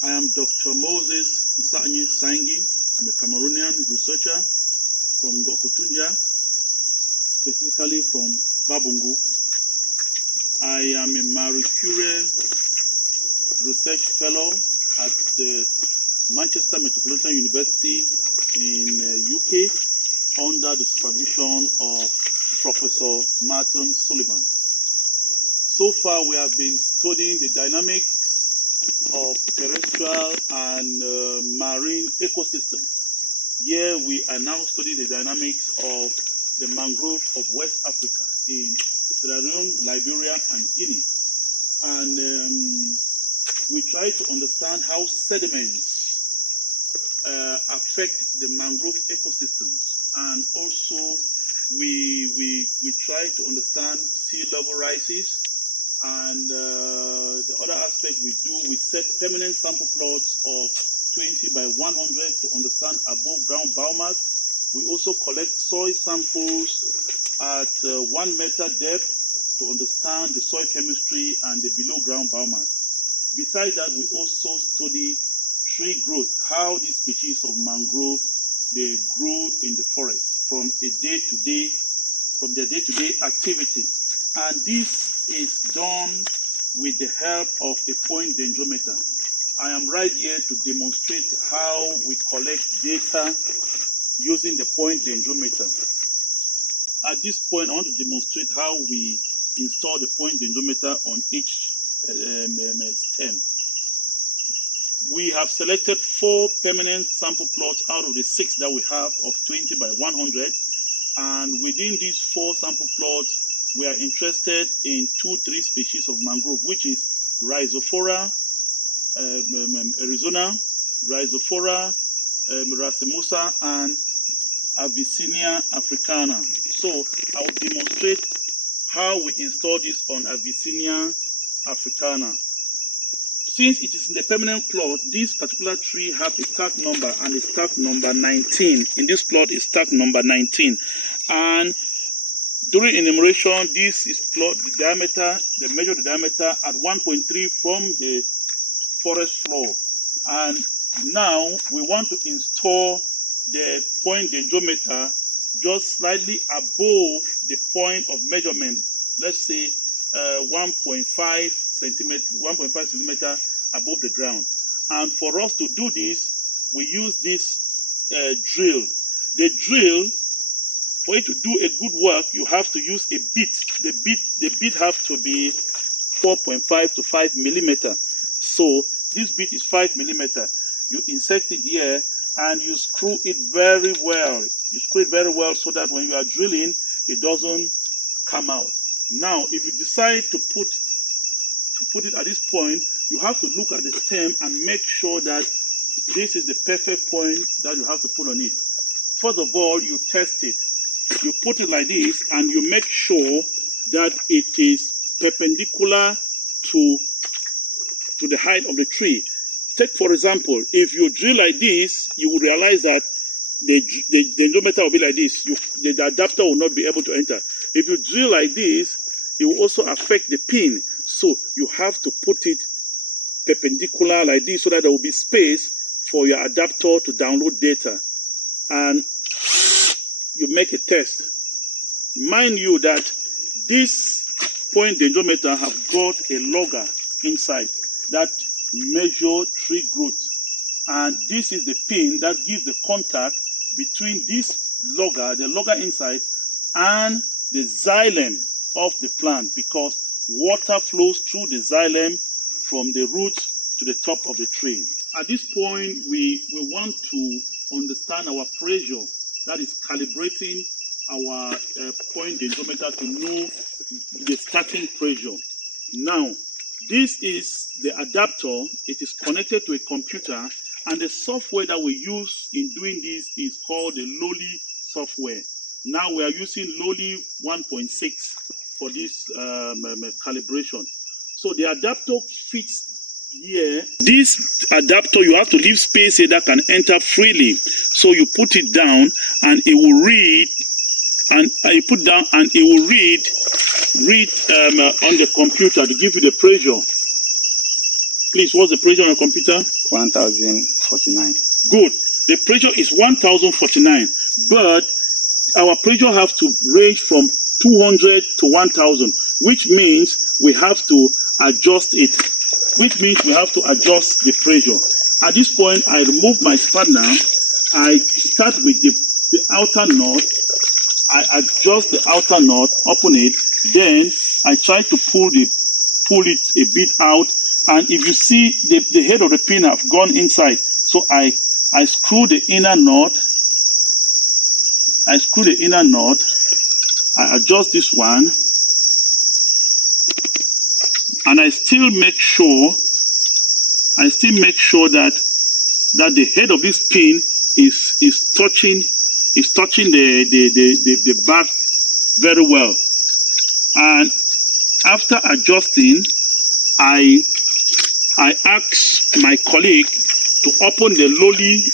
I am Dr. Moses Nsanyi Sangi. I'm a Cameroonian researcher from Gokutunja, specifically from Babungu. I am a Marie Curie Research Fellow at the Manchester Metropolitan University in UK under the supervision of Professor Martin Sullivan. So far, we have been studying the dynamics of terrestrial and marine ecosystem. Here we are now studying the dynamics of the mangrove of West Africa in Sierra Leone, Liberia, and Guinea. And we try to understand how sediments affect the mangrove ecosystems. And also we try to understand sea level rises. And the other aspect we set permanent sample plots of 20 by 100 to understand above ground biomass. We also collect soil samples at 1 meter depth to understand the soil chemistry and the below ground biomass. Besides that, we also study tree growth, how these species of mangrove, they grow in the forest from their day-to-day activity. And this is done with the help of a point dendrometer. I am right here to demonstrate how we collect data using the point dendrometer. At this point, I want to demonstrate how we install the point dendrometer on each stem. We have selected 4 permanent sample plots out of the 6 that we have of 20 by 100. And within these 4 sample plots, we are interested in 2-3 species of mangrove, which is Rhizophora Arizona, Rhizophora racemosa, and Avicennia africana. So I will demonstrate how we install this on Avicennia africana. Since it is in the permanent plot, this particular tree has a stack number and a stack number 19. In this plot is stack number 19. And during enumeration, this is plot the diameter, they measure the diameter at 1.3 from the forest floor. And now we want to install the point dendrometer just slightly above the point of measurement, let's say 1.5 centimeter above the ground. And for us to do this, we use this drill. The drill, for it to do a good work, you have to use a bit. The bit have to be 4.5 to 5 millimeter. So this bit is 5 millimeter. You insert it here and you screw it very well. You screw it very well so that when you are drilling, it doesn't come out. Now, if you decide to put it at this point, you have to look at the stem and make sure that this is the perfect point that you have to put on it. First of all, you test it. You put it like this and you make sure that it is perpendicular to the height of the tree. Take, for example, if you drill like this, you will realize that the dendrometer will be like this. The adapter will not be able to enter. If you drill like this, it will also affect the pin. So you have to put it perpendicular like this so that there will be space for your adapter to download data. And you make a test. Mind you that this point dendrometer have got a logger inside that measure tree growth. And this is the pin that gives the contact between this logger, the logger inside, and the xylem of the plant, because water flows through the xylem from the roots to the top of the tree. At this point, we want to understand our pressure, that is calibrating our point dendrometer to know the starting pressure. Now, this is the adapter. It is connected to a computer, and the software that we use in doing this is called the Loli software. Now we are using Loli 1.6 for this calibration. So the adapter fits here. This adapter, you have to leave space here that can enter freely. So you put it down and it will read, and you put down and it will read on the computer to give you the pressure. Please, what's the pressure on your computer? 1049. Good. The pressure is 1049, but our pressure have to range from 200 to 1000, which means we have to adjust it, which means we have to adjust the pressure. At this point, I remove my spanner. I start with the outer knot. I adjust the outer knot, open it, then I try to pull it a bit out, and if you see the head of the pin have gone inside, so I screw the inner knot. I adjust this one, and I still make sure that the head of this pin is touching the back very well. And after adjusting, I ask my colleague to open the Lolly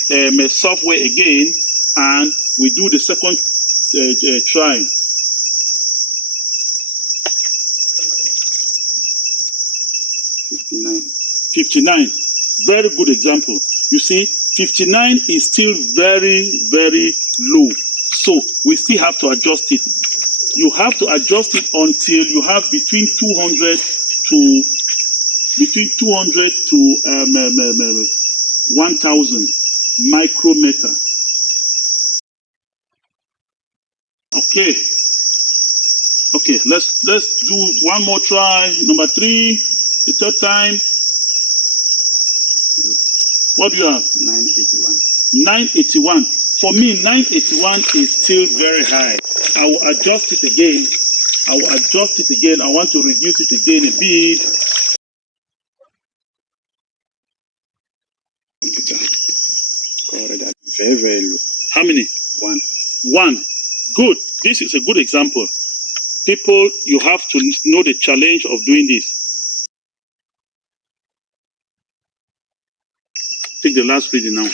software again, and we do the second try. $59. 59. Very good example. You see, 59 is still very, very low. So we still have to adjust it. You have to adjust it until you have between 200 to 1000 micrometer. Okay. Okay, let's do one more try. Number 3, the third time. Good. What do you have? 981. 981. For me, 981 is still very high. I will adjust it again. I want to reduce it again a bit. Computer. Very, very low. How many? 1. 1. Good. This is a good example. People, you have to know the challenge of doing this. Take the last reading now.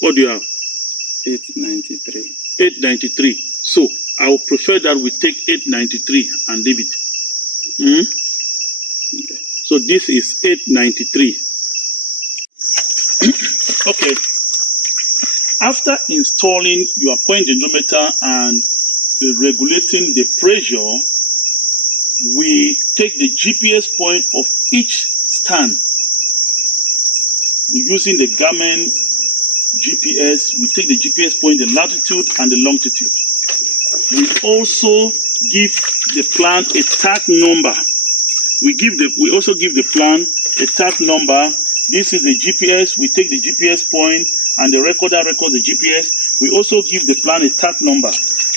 What do you have? 893. 893. So I would prefer that we take 893 and leave it. Okay. So this is 893. Okay. After installing your point dendrometer and regulating the pressure, we take the GPS point of each stand. We're using the Garmin GPS. We take the GPS point, the latitude and the longitude. We also give the plant a tag number. We also give the plant a tag number. This is the GPS. We take the GPS point and the recorder records the GPS. We also give the plant a tag number.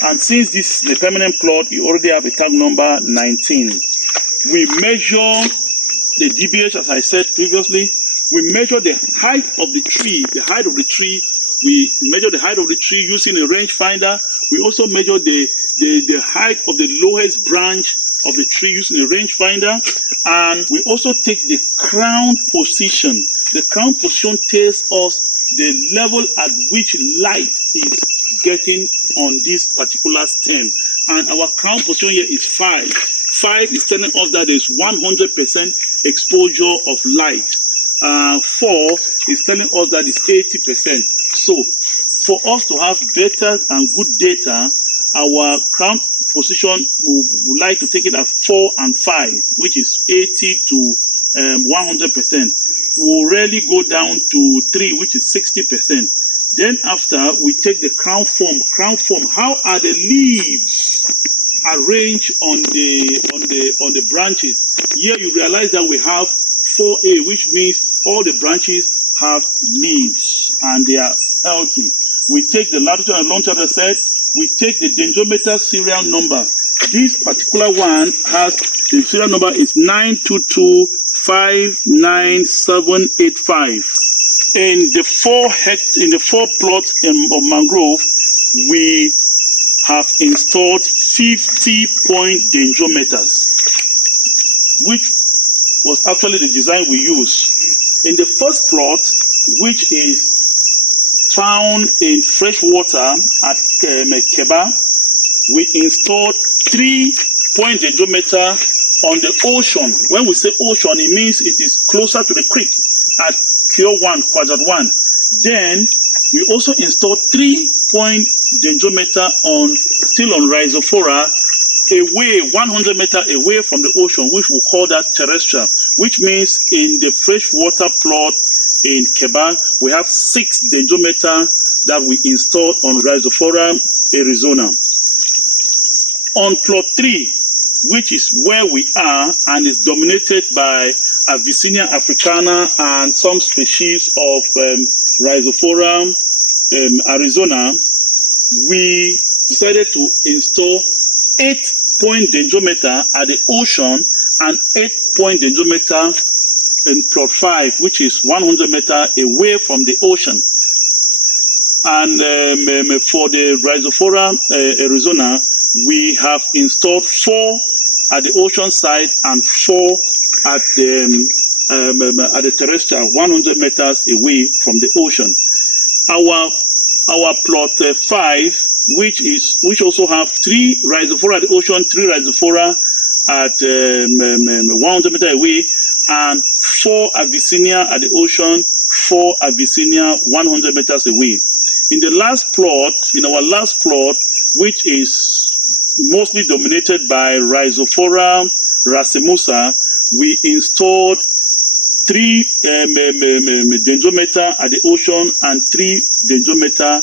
And since this is the permanent plot, you already have a tag number 19. We measure the DBH, as I said previously. We measure the height of the tree. We measure the height of the tree using a rangefinder. We also measure the height of the lowest branch of the tree using a rangefinder. And we also take the crown position. The crown position tells us the level at which light is getting on this particular stem. And our crown position here is 5. 5 is telling us that there's 100% exposure of light. 4 is telling us that it's 80%. So for us to have better and good data, our crown position would like to take it at 4 and 5, which is 80 to 100%. We'll rarely go down to 3, which is 60%. Then after, we take the crown form. Crown form, how are the leaves arranged on the branches? Here you realize that we have 4A, which means all the branches have leaves and they are healthy. We take the latitude and longitude, as I said. We take the dendrometer serial number. This particular one has the serial number is 922598785. In the 4 plots of mangrove, we have installed 50 point dendrometers, which was actually the design we use. In the first plot, which is found in fresh water at Keba, we installed 3 point dendrometer on the ocean. When we say ocean, it means it is closer to the creek at Kio 1, Quadrant 1. Then we also installed 3-point dendrometer still on Rhizophora, away 100 meters away from the ocean, which we call that terrestrial, which means in the freshwater plot in Quebec, we have 6 dendrometer that we installed on Rhizophora, Arizona. On plot 3, which is where we are and is dominated by Avicennia africana and some species of Rhizophora, Arizona, we decided to install 8-point dendrometer at the ocean and 8-point dendrometer in plot 5, which is 100 meters away from the ocean. And for the Rhizophora, Arizona, we have installed 4 at the ocean side and 4 at the terrestrial, 100 meters away from the ocean. Our plot 5, which also have 3 Rhizophora at the ocean, 3 Rhizophora at 100 meters away, and 4 Avicennia at the ocean, 4 Avicennia 100 meters away. In our last plot, which is mostly dominated by Rhizophora racemosa, we installed 3 dendrometer at the ocean and 3 dendrometer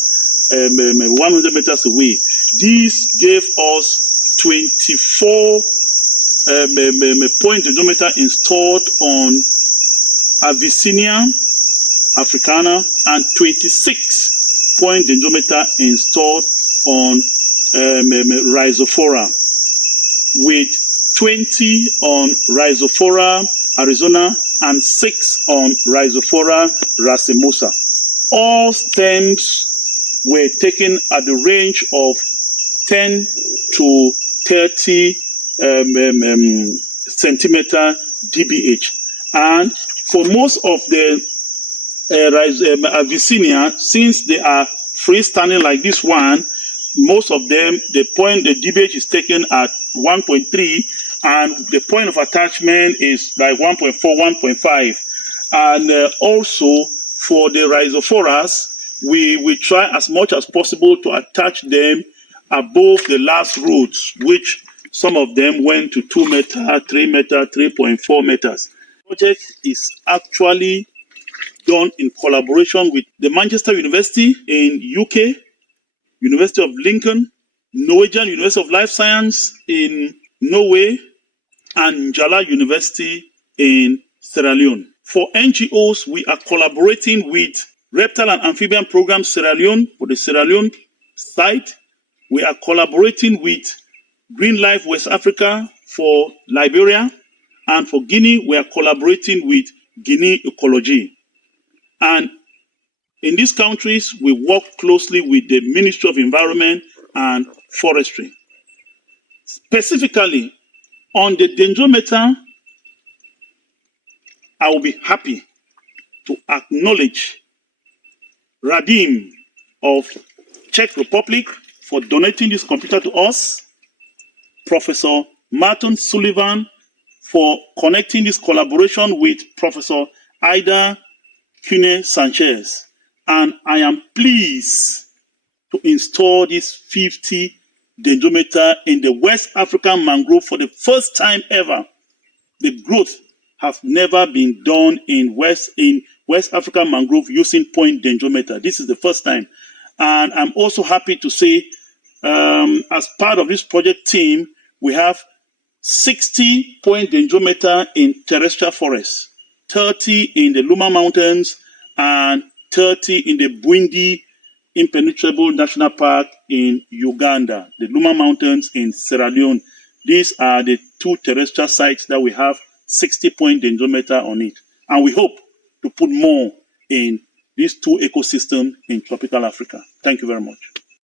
100 meters away. This gave us 24 point dendrometer installed on Avicennia africana and 26 point dendrometer installed on Rhizophora, with 20 on Rhizophora Arizona and 6 on Rhizophora racemosa. All stems were taken at the range of 10 to 30 centimeter dBH. And for most of the Avicennia, since they are freestanding like this one, most of them, the dBH is taken at 1.3, and the point of attachment is like 1.4, 1.5. And also for the Rhizophoras, we try as much as possible to attach them above the last roots, which some of them went to 2 meters, 3 meters, 3.4 meters. The project is actually done in collaboration with the Manchester University in UK, University of Lincoln, Norwegian University of Life Science in Norway, and Njala University in Sierra Leone. For NGOs, we are collaborating with Reptile and Amphibian Program Sierra Leone for the Sierra Leone site. We are collaborating with Green Life West Africa for Liberia, and for Guinea, we are collaborating with Guinea Ecology. And in these countries, we work closely with the Ministry of Environment and Forestry. Specifically, on the dendrometer, I will be happy to acknowledge Radim of Czech Republic for donating this computer to us, Professor Martin Sullivan for connecting this collaboration with Professor Ida Cune Sanchez. And I am pleased to install this 50 dendrometer in the West African mangrove for the first time ever. The growth have never been done in West African mangrove using point dendrometer. This is the first time. And I'm also happy to say, as part of this project team, we have 60 point dendrometer in terrestrial forests, 30 in the Luma Mountains, and 30 in the Bwindi Impenetrable National Park in Uganda, the Luma Mountains in Sierra Leone. These are the 2 terrestrial sites that we have 60 point dendrometer on it. And we hope to put more in these 2 ecosystems in tropical Africa. Thank you very much.